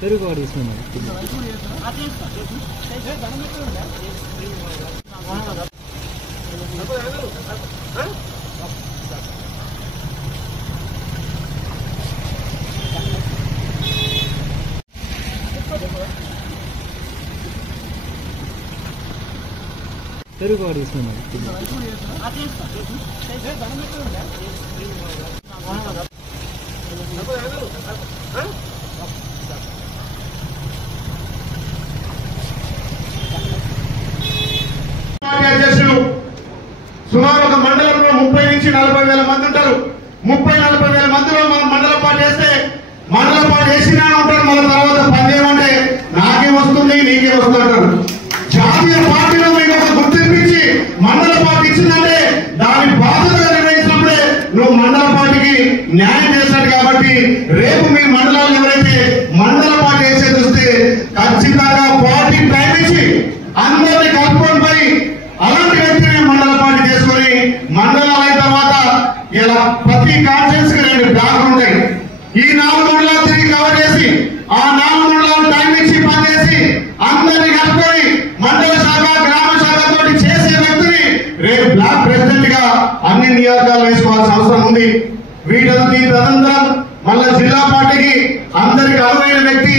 తెలుగు వాడు తీసుకున్నాడు తెలుగు వాడు తీసుకున్నాడు అధ్యక్షులు సుమారు ఒక మండలంలో 30 నుంచి 40 వేల మంది ఉంటారు. 30-40 వేల మందిలో మనం మండల పార్టీ వేస్తే మండల పార్టీ వేసినా ఉంటారు. మన తర్వాత పనిచేయమంటే నాకే వస్తుంది నీకే వస్తుంది అంటారు. జాతీయ పార్టీలో మీకు ఒక గుర్తింపించి మండల పార్టీ ఇచ్చిందంటే దాని బాధ్యతగా నిర్వహించినప్పుడే నువ్వు మండల పార్టీకి న్యాయం చేశాడు. కాబట్టి రేపు మీ మండలాలు ఎవరైతే మండల పార్టీ వేసే చూస్తే ఖచ్చితంగా పార్టీ టైం ఇచ్చి అందరినీ కలుపుకొని పోయి అలాంటి వ్యక్తిని మండల పార్టీ చేసుకొని మండలాలు అయిన తర్వాత ఇలా ప్రతి కాన్ఫరెన్స్ కి 2 బ్లాకులు ఉంటాయి. ఈ 4 మండలాలు తిరిగి కవర్ చేసి ఆ 4 మండలాలు టైం ఇచ్చి పనిచేసి అందరినీ కలుపుకొని మండల శాఖ గ్రామ శాఖ తోటి చేసే వ్యక్తిని రేపు బ్లాక్ ప్రెసిడెంట్ గా అన్ని నియోజకాలు వేసుకోవాల్సిన అవసరం ఉంది. వీటంతా తదనంతరం మళ్ళా జిల్లా పార్టీకి అందరికి అనువైన వ్యక్తి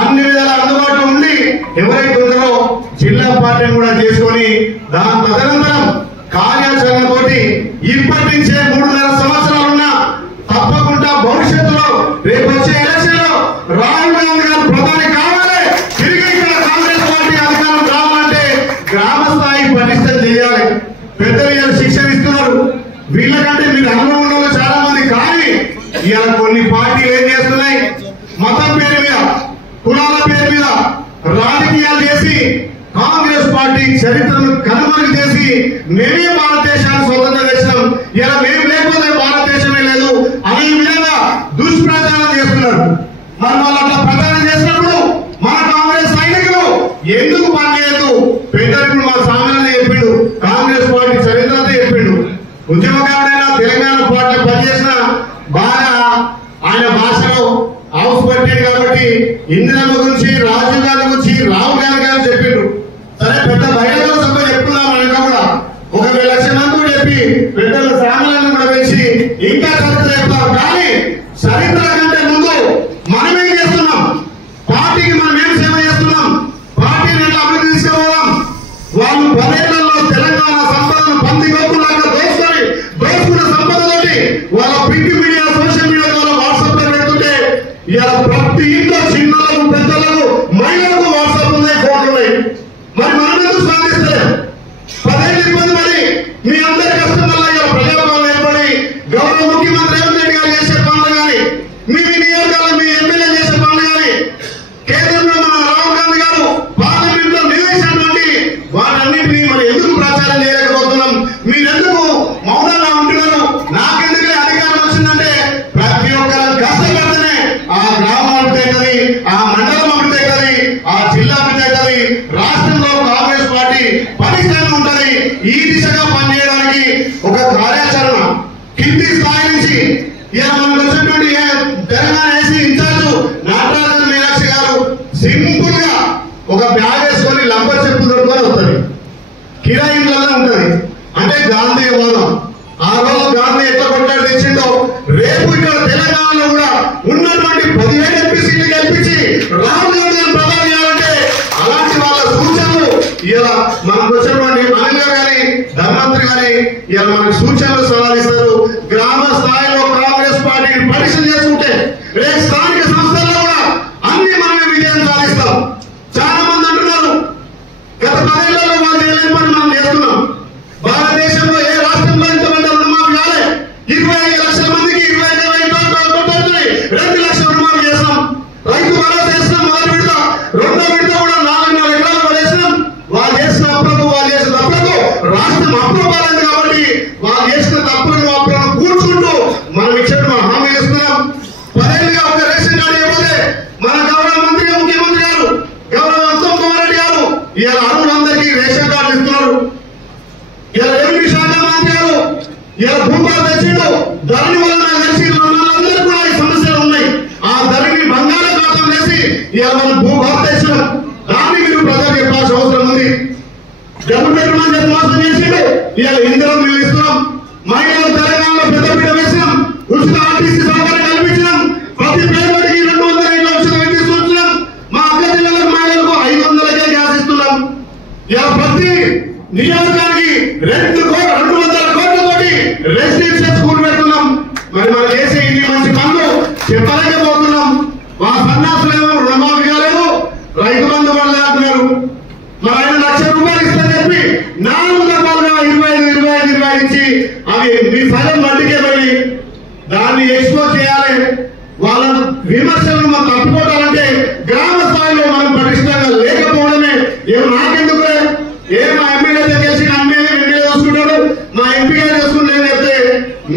అన్ని విధాల అందుబాటులో ఉండి ఎవరైతే ఉందో జిల్లా పార్టీని కూడా చేసుకొని దాని తదనంతరం కార్యాచరణ తోటి ఇప్పటి నుంచే 3.5 సంవత్సరాలున్నా తప్పకుండా భవిష్యత్తులో రేపు వచ్చే ఎలక్షన్ లో రాహుల్ గాంధీ గారు ప్రధాని కావాలి. తిరిగి ఇక్కడ కాంగ్రెస్ పార్టీ అధికారం కావాలంటే గ్రామ స్థాయి పటిష్టం చేయాలి. పెద్దలు శిక్షణ ఇస్తున్నారు. వీళ్ళకంటే మీరు అనుభవం ఉన్న వాళ్ళు చాలా మంది. కానీ ఇవాళ కొన్ని పార్టీలు ఏం చేస్తున్నాయి, మతం పేరు మీద కులాల పేరు మీద రాజకీయాలు చేసి కాంగ్రెస్ పార్టీ చరిత్రను కనుమరుగు చేసి మేమే భారతదేశాన్ని స్వతంత్రం చేసినాం, ఇలా మేము లేకపోతే భారతదేశమే లేదు అనే విధంగా దుష్ప్రచారం చేస్తున్నారు. మరి వాళ్ళు అట్లా ప్రచారం చేసినప్పుడు మన కాంగ్రెస్ సైనికులు ఎందుకు పనిచేయదు? పెద్దలు మా సామాన్యులు చెప్పిండు, కాంగ్రెస్ పార్టీ చరిత్ర చెప్పిండు. ఉద్యమకారుడైనా తెలంగాణ పార్టీలో పనిచేసిన బాగా ఆయన భాషలో హౌస్ పట్టాడు. కాబట్టి ఇందిరమ్మ గురించి, రాజీవ్ గాంధీ గురించి, రాహుల్ గాంధీ గారు చెప్పిండ్రు. సరే పెద్ద బహిరంగ సభ చెప్తున్నాం అనగా కూడా 1,000 లక్షల మంది చెప్పి పెద్దల సామాన్యాలను కూడా పెంచి ఇంకా చరిత్ర చెప్తారు. కానీ చరిత్ర కంటే ముందు మనం ఏం చేస్తున్నాం, పార్టీకి మనం ఏం సేవ చేస్తున్నాం, పార్టీని ఎట్లా అభివృద్ధి తీసుకోవడం. వాళ్ళు 10 ఏళ్లలో తెలంగాణ సంపదను పందికొక్కులాగా దోచుకున్న సంపదతోటి వాళ్ళ ప్రింట్ మీడియా, సోషల్ మీడియా ద్వారా వాట్సాప్ లో పెడుతుంటే ఇలా ప్రతి ఇంట్లో చిన్నలకు పెద్దలకు మహిళలకు వాట్సాప్ ఉన్నాయి, ఫోన్లు ఉన్నాయి. మరి మనం ఎందుకు స్పందిస్తలేం? 10 ఏళ్ళ ఇబ్బంది మరి మీ అందరి కష్టం వల్ల ఇలా ప్రజాపాలన ఏర్పడి గౌరవ ముఖ్యమంత్రి రేవంత్ రెడ్డి గారు చేసే పనులు కానీ, మీ నియోజకాలు మీ ఎమ్మెల్యే చేసే పనులు కానీ, కేంద్రంలో మన రాహుల్ గాంధీ గారు పార్లమెంట్ లో నిర్వహించినటువంటి వాటన్నింటినీ మరి ఎందుకు ప్రచారం చేయలేకపోతున్నాం? మీరెందుకు మౌనంగా ఉంటున్నారు? నాకెందుకు అధికారం వచ్చిందంటే ప్రతి ఒక్కరు కష్టపడితేనే ఆ గ్రామం అభివృద్ధి అవుతుంది, ఆ మండలం అభివృద్ధి అవుతుంది, ఆ జిల్లా అభివృద్ధి అవుతుంది, రాష్ట్రంలో కాంగ్రెస్ పార్టీ పటిష్టంగా ఉంటుంది. ఈ దిశగా పనిచేయడానికి ఒక కార్యాచరణ కింది స్థాయి నుంచి ఇలా మనకు వచ్చినటువంటి తెలంగాణ ఏసీ ఇన్ఛార్జ్ నాటరాజన్ మీనాక్షి గారు సింపుల్ గా ఒక బ్యాగ్ వేసుకొని లంబర్ చెప్పు దొరుకుని వస్తుంది. కిరాయిలలో ఉంటది. అంటే గాంధీ వాదం. ఆ రోజు గాంధీ ఎట్లా కొట్లాడి తెచ్చిందో రేపు ఇక్కడ తెలంగాణలో కూడా ఉన్నటువంటి 17 ఎంపీ సీట్లు కల్పించి రాహుల్ గాంధీ ప్రధాని చేయాలంటే అలాంటి వాళ్ళ సూచనలు ఇలా మనకు వచ్చినటువంటి అనిల్ గారి ధర్మంత్రి గారి ఇలా మనకు సూచనలు సలహాలు ఇస్తారు. గ్రామ స్థాయిలో కాంగ్రెస్ పార్టీని పరీక్షలు చేసుకుంటే రేపు స్థానిక సంస్థల్లో కూడా అన్ని మనమే విజయం సాధిస్తాం. చాలా మంది అంటున్నారు గత 10 ఏళ్లలో వాళ్ళు చేయలేని పని మనం చేస్తున్నాం. ఇవాళ ఇంధనం నిలుస్తున్నాం, మహిళలు తెలంగాణలో పెద్దపీట వేసినాం, ఉచిత ఆర్టీసీ సౌకర్యం కల్పించినాం, ప్రతి పేదవాడికి 200 యూనిట్ల ఉచిత విద్యుత్ ఇస్తున్నాం, మా అక్క జిల్లాలకు మహిళలకు 500కే గ్యాస్ ఇస్తున్నాం. ఇలా ప్రతి నియోజకానికి 200 కోట్లతోటి రెసిడెన్షియల్ స్కూల్ పెడుతున్నాం. మరి మనం చేసే ఇన్ని మంచి పనులు చెప్పలేకపోతున్నాం. మా సన్నాసులేమో రుణమాఫీ కాలేదు, రైతు బంధు పడలే అంటున్నారు. మరి ఆయన ₹1,00,000 ఇస్తా చెప్పి 4 దఫాలుగా 25 ఇచ్చి అవి మీ సగం వడ్డీకే పోయి దాన్ని ఎక్స్పోజ్ చేయాలి. వాళ్ళ విమర్శలను మనం తప్పుకోవాలంటే గ్రామ స్థాయిలో మనం పటిష్టంగా లేకపోవడమే. ఏమో నాకెందుకులే, మా ఎమ్మెల్యే చేసి ఎమ్మెల్యే చూసుకుంటాడు, మా ఎంపీ గారు చూసుకుంటే చెప్తే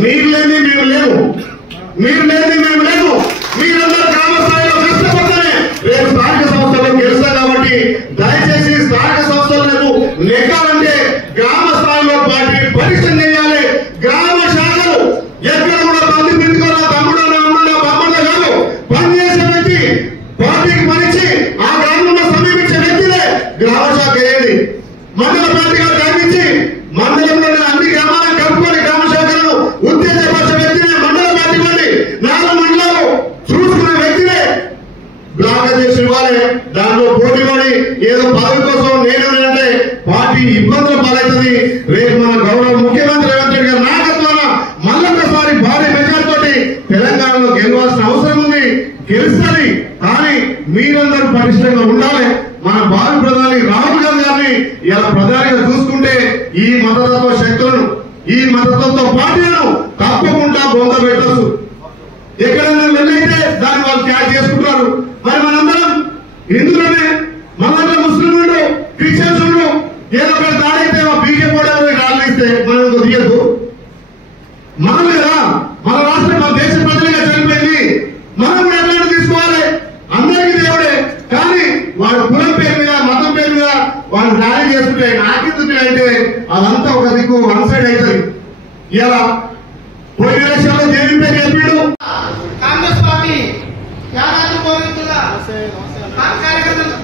మీరు లేని మేము లేవు, మీరు లేని మేము లేవు. మీరందరూ గ్రామ స్థాయిలో కష్టపడితేనే రేపు స్థానిక సంస్థలు గెలుస్తాం. కాబట్టి దయచేసి స్థానిక సంస్థలను నెగ్గాలంటే గ్రామ స్థాయిలో పార్టీ పటిష్టం చేయాలి. గ్రామ శాఖలు ఎక్కడ కూడా బంధు పెట్టుకోవాలా, తమ్ముడు అమ్ముడు బొమ్మడు కాదు, పనిచేసే వ్యక్తి పార్టీకి పనిచి ఆ గ్రామంలో సమీపించే వ్యక్తినే గ్రామ శాఖ వేయండి. మండల పార్టీగా గ్రామించి మండలంలోని అన్ని గ్రామాలను కలుపుకొని గ్రామ శాఖలను ఉత్తేజపరిచే వ్యక్తినే మండల పార్టీ వండి 4 మండలాలు చూసుకునే వ్యక్తినే బ్లాక్ అధ్యక్షులు ఇవ్వాలి. దాంట్లో పోటీ పడి ఏదో పదవి కోసం నేను అంటే పార్టీ ఇబ్బందులు పాలవుతుంది. రేపు మన గౌరవ ముఖ్యమంత్రి రేవంత్ రెడ్డి గారి నాయకత్వాన మళ్ళొకసారి భారీ మెజార్టీతోటి తెలంగాణలో గెలవాల్సిన అవసరం ఉంది. గెలుస్తుంది, కానీ మీరందరూ పటిష్టంగా ఉండాలి. మన భావి ప్రధాని రాహుల్ గాంధీ గారిని ఇలా ప్రధానిగా చూసుకుంటే ఈ మతతత్వ శక్తులను, ఈ మతతత్వ పార్టీలను తప్పకుండా బొంద పెట్టచ్చు. ఎక్కడైనా వెళ్ళైతే దాన్ని వాళ్ళు క్యాచ్ చేసుకుంటారు. మరి మనందరం హిందువులనే, మన ముస్లింలు, క్రిస్టియన్స్ ఏదో ఒక దాడైతే బీజేపీ రాళ్ళిస్తే మనం తీయద్దు. మనం కదా మన రాష్ట్రం, మన దేశ ప్రజలుగా చనిపోయింది, మనం కూడా ఎట్లా తీసుకోవాలి. అందరికీ దేవుడే, కానీ వాడు కులం పేరు మీద, మతం పేరు మీద వాళ్ళు ర్యాలీ చేసుకుంటే నాకెందుకు అంటే అదంతా ఒక దిక్కు వన్ సైడ్ అవుతుంది. ఇలా పోయిన ఎలక్షన్లో జేపీ పేరు చెప్పాడు. కాంగ్రెస్ పార్టీ యాదాద్రి భువనగిరి జిల్లా కార్యకర్తలు